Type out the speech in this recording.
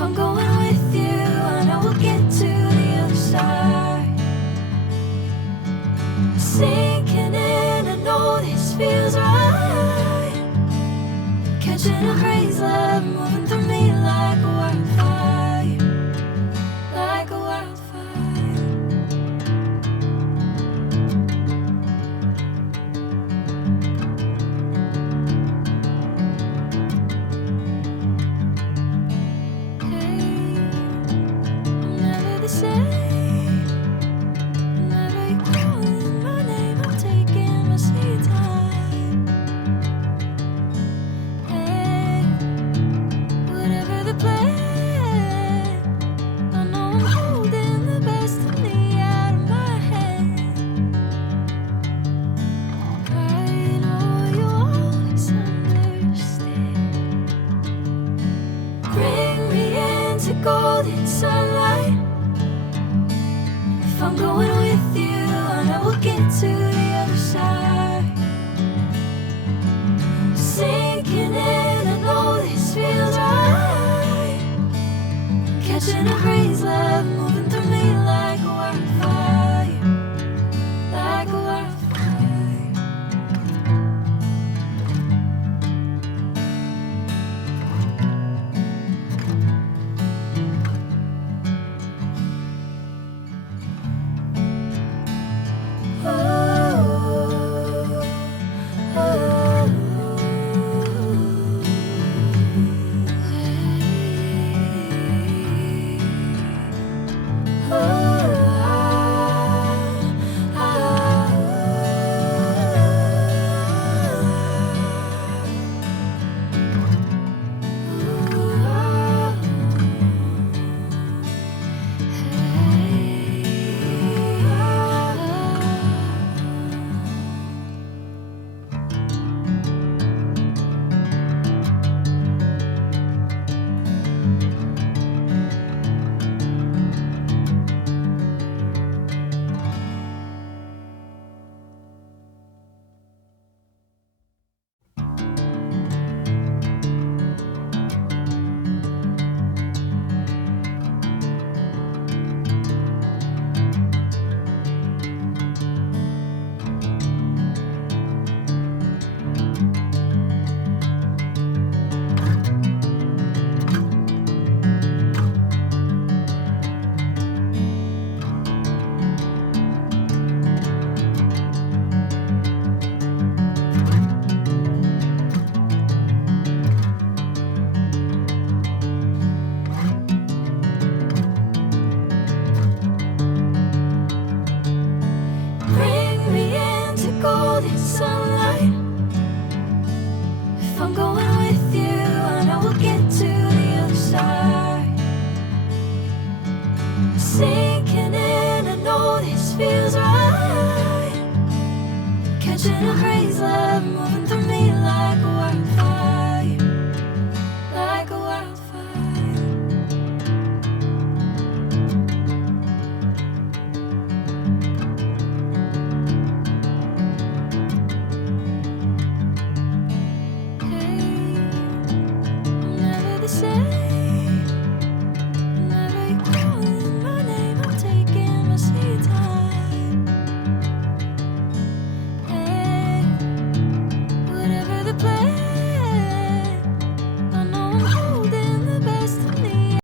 If I'm going with you, I know we'll get to the other side. Sinking in, I know this feels right. Catching a crazy love moving through me like a wildfire, like a wildfire. Golden sunlight. If I'm going with you, I know we'll get to the other side. Sinking in, I know this feels right. Catching a crazy love moving through me like a wildfire, like a wildfire. Golden sunlight. If I'm going with you, I know we'll get to the other side. Sinking in, I know this feels right. Catching a crazy love moving